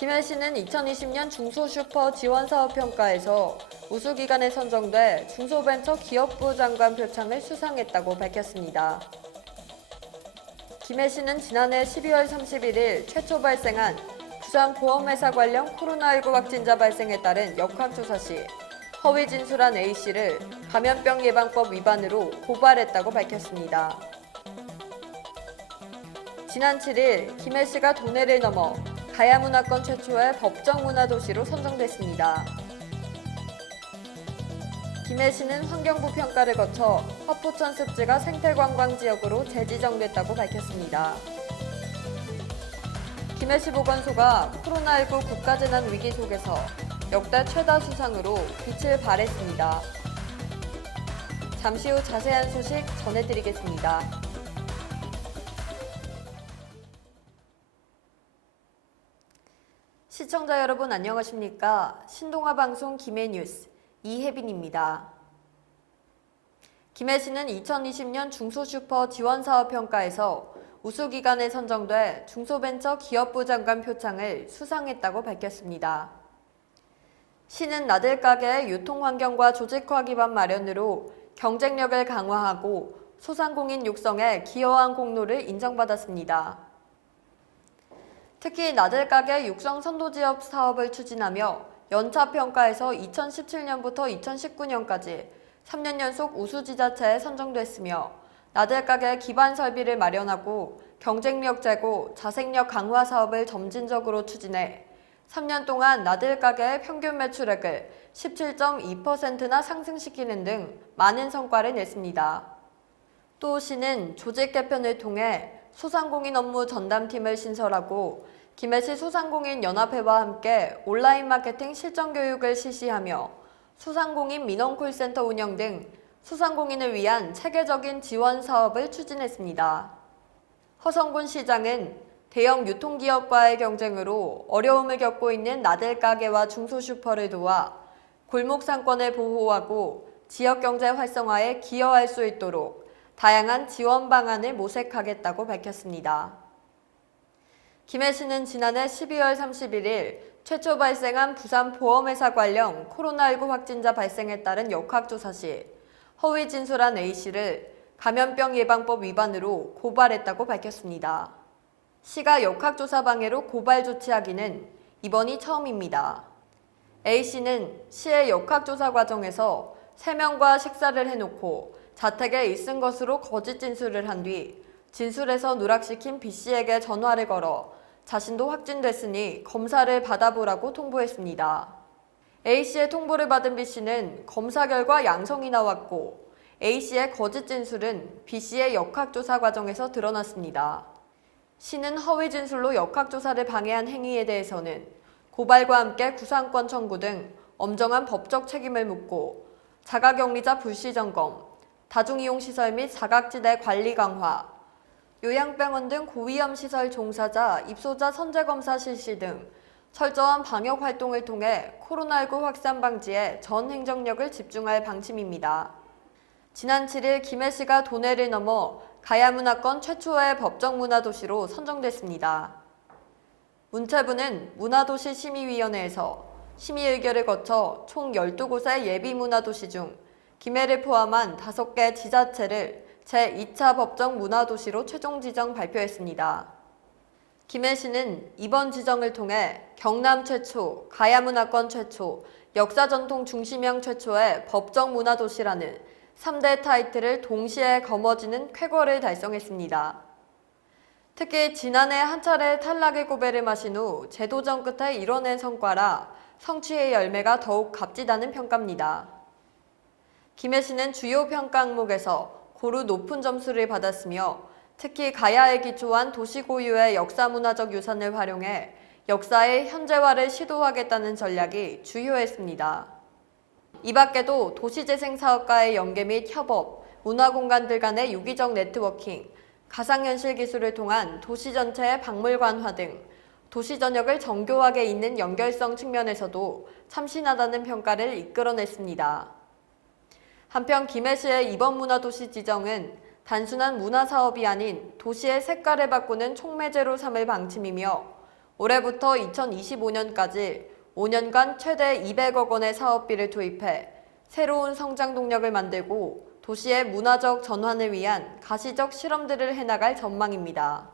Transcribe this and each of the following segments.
김해 씨는 2020년 중소슈퍼 지원사업평가에서 우수기관에 선정돼 중소벤처기업부 장관 표창을 수상했다고 밝혔습니다. 김해 씨는 지난해 12월 31일 최초 발생한 부산 보험회사 관련 코로나19 확진자 발생에 따른 역학조사 시 허위 진술한 A씨를 감염병 예방법 위반으로 고발했다고 밝혔습니다. 지난 7일 김해 씨가 도내를 넘어 가야문화권 최초의 법정 문화도시로 선정됐습니다. 김해 씨는 환경부 평가를 거쳐 화포천 습지가 생태관광지역으로 재지정됐다고 밝혔습니다. 김해 씨 보건소가 코로나19 국가재난 위기 속에서 역대 최다 수상으로 빛을 발했습니다. 잠시 후 자세한 소식 전해드리겠습니다. 시청자 여러분 안녕하십니까? 신동아 방송 김해 뉴스 이혜빈입니다. 김해 씨는 2020년 중소슈퍼 지원사업평가에서 우수기관에 선정돼 중소벤처기업부 장관 표창을 수상했다고 밝혔습니다. 시는 나들가게의 유통환경과 조직화 기반 마련으로 경쟁력을 강화하고 소상공인 육성에 기여한 공로를 인정받았습니다. 특히 나들가게 육성 선도지역 사업을 추진하며 연차평가에서 2017년부터 2019년까지 3년 연속 우수지자체에 선정됐으며 나들가게 기반 설비를 마련하고 경쟁력 제고, 자생력 강화 사업을 점진적으로 추진해 3년 동안 나들가게의 평균 매출액을 17.2%나 상승시키는 등 많은 성과를 냈습니다. 또 시는 조직 개편을 통해 소상공인 업무 전담팀을 신설하고 김해시 소상공인 연합회와 함께 온라인 마케팅 실전 교육을 실시하며 소상공인 민원 콜센터 운영 등 소상공인을 위한 체계적인 지원 사업을 추진했습니다. 허성군 시장은 대형 유통기업과의 경쟁으로 어려움을 겪고 있는 나들가게와 중소슈퍼를 도와 골목 상권을 보호하고 지역경제 활성화에 기여할 수 있도록 다양한 지원 방안을 모색하겠다고 밝혔습니다. 김해 씨는 지난해 12월 31일 최초 발생한 부산 보험회사 관련 코로나19 확진자 발생에 따른 역학조사 시 허위 진술한 A씨를 감염병 예방법 위반으로 고발했다고 밝혔습니다. 시가 역학조사 방해로 고발 조치하기는 이번이 처음입니다. A씨는 시의 역학조사 과정에서 3명과 식사를 해놓고 자택에 있은 것으로 거짓 진술을 한 뒤 진술에서 누락시킨 B씨에게 전화를 걸어 자신도 확진됐으니 검사를 받아보라고 통보했습니다. A씨의 통보를 받은 B씨는 검사 결과 양성이 나왔고 A씨의 거짓 진술은 B씨의 역학조사 과정에서 드러났습니다. 시는 허위 진술로 역학조사를 방해한 행위에 대해서는 고발과 함께 구상권 청구 등 엄정한 법적 책임을 묻고 자가격리자 불시 점검, 다중이용시설 및 사각지대 관리 강화, 요양병원 등 고위험 시설 종사자, 입소자 선제검사 실시 등 철저한 방역 활동을 통해 코로나19 확산 방지에 전 행정력을 집중할 방침입니다. 지난 7일 김해시가 도내를 넘어 가야문화권 최초의 법정 문화도시로 선정됐습니다. 문체부는 문화도시 심의위원회에서 심의 의결을 거쳐 총 12곳의 예비문화도시 중 김해를 포함한 5개 지자체를 제2차 법정 문화도시로 최종 지정 발표했습니다. 김해시는 이번 지정을 통해 경남 최초, 가야문화권 최초, 역사전통 중심형 최초의 법정 문화도시라는 3대 타이틀을 동시에 거머쥐는 쾌거를 달성했습니다. 특히 지난해 한 차례 탈락의 고배를 마신 후 재도전 끝에 이뤄낸 성과라 성취의 열매가 더욱 값지다는 평가입니다. 김해시는 주요 평가 항목에서 고루 높은 점수를 받았으며 특히 가야에 기초한 도시 고유의 역사문화적 유산을 활용해 역사의 현재화를 시도하겠다는 전략이 주요했습니다. 이 밖에도 도시재생 사업과의 연계 및 협업, 문화공간들 간의 유기적 네트워킹, 가상현실 기술을 통한 도시 전체의 박물관화 등 도시 전역을 정교하게 잇는 연결성 측면에서도 참신하다는 평가를 이끌어냈습니다. 한편 김해시의 이번 문화도시 지정은 단순한 문화사업이 아닌 도시의 색깔을 바꾸는 촉매제로 삼을 방침이며 올해부터 2025년까지 5년간 최대 200억 원의 사업비를 투입해 새로운 성장 동력을 만들고 도시의 문화적 전환을 위한 가시적 실험들을 해나갈 전망입니다.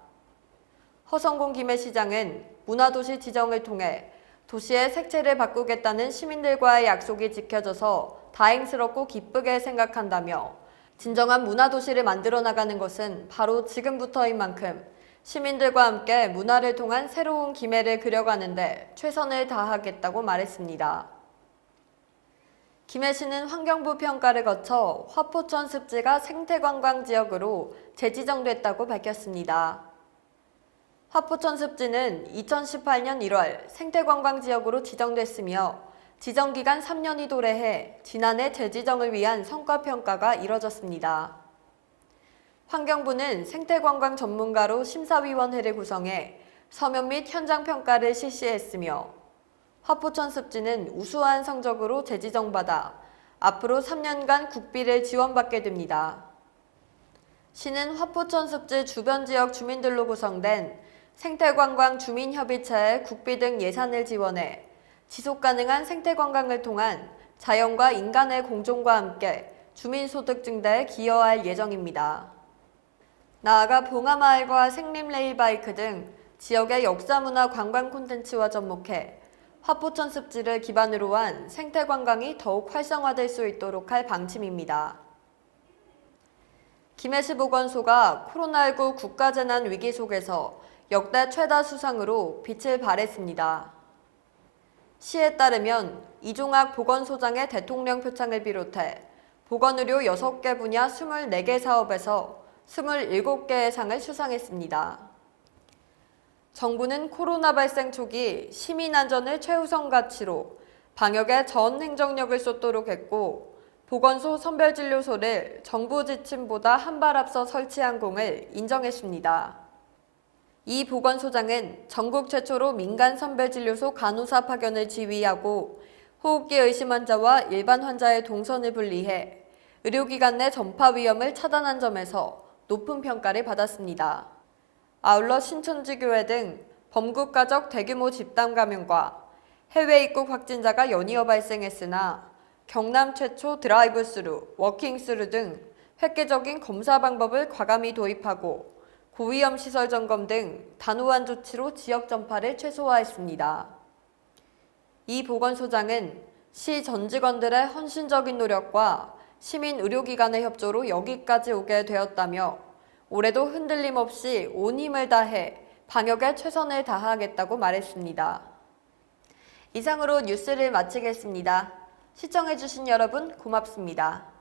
허성공 김해시장은 문화도시 지정을 통해 도시의 색채를 바꾸겠다는 시민들과의 약속이 지켜져서 다행스럽고 기쁘게 생각한다며 진정한 문화도시를 만들어 나가는 것은 바로 지금부터인 만큼 시민들과 함께 문화를 통한 새로운 김해를 그려가는데 최선을 다하겠다고 말했습니다. 김해시는 환경부 평가를 거쳐 화포천 습지가 생태관광지역으로 재지정됐다고 밝혔습니다. 화포천 습지는 2018년 1월 생태관광지역으로 지정됐으며 지정기간 3년이 도래해 지난해 재지정을 위한 성과평가가 이뤄졌습니다. 환경부는 생태관광 전문가로 심사위원회를 구성해 서면 및 현장평가를 실시했으며 화포천 습지는 우수한 성적으로 재지정받아 앞으로 3년간 국비를 지원받게 됩니다. 시는 화포천 습지 주변 지역 주민들로 구성된 생태관광 주민협의체에 국비 등 예산을 지원해 지속가능한 생태관광을 통한 자연과 인간의 공존과 함께 주민소득 증대에 기여할 예정입니다. 나아가 봉하마을과 생림레일바이크 등 지역의 역사문화 관광 콘텐츠와 접목해 화포천 습지를 기반으로 한 생태관광이 더욱 활성화될 수 있도록 할 방침입니다. 김해시 보건소가 코로나19 국가재난 위기 속에서 역대 최다 수상으로 빛을 발했습니다. 시에 따르면 이종학 보건소장의 대통령 표창을 비롯해 보건의료 6개 분야 24개 사업에서 27개의 상을 수상했습니다. 정부는 코로나 발생 초기 시민 안전을 최우선 가치로 방역에 전 행정력을 쏟도록 했고 보건소 선별진료소를 정부 지침보다 한 발 앞서 설치한 공을 인정했습니다. 이 보건소장은 전국 최초로 민간 선별진료소 간호사 파견을 지휘하고 호흡기 의심 환자와 일반 환자의 동선을 분리해 의료기관 내 전파 위험을 차단한 점에서 높은 평가를 받았습니다. 아울러 신천지교회 등 범국가적 대규모 집단 감염과 해외 입국 확진자가 연이어 발생했으나 경남 최초 드라이브스루, 워킹스루 등 획기적인 검사 방법을 과감히 도입하고 고위험 시설 점검 등 단호한 조치로 지역 전파를 최소화했습니다. 이 보건소장은 시 전 직원들의 헌신적인 노력과 시민 의료기관의 협조로 여기까지 오게 되었다며 올해도 흔들림 없이 온 힘을 다해 방역에 최선을 다하겠다고 말했습니다. 이상으로 뉴스를 마치겠습니다. 시청해주신 여러분 고맙습니다.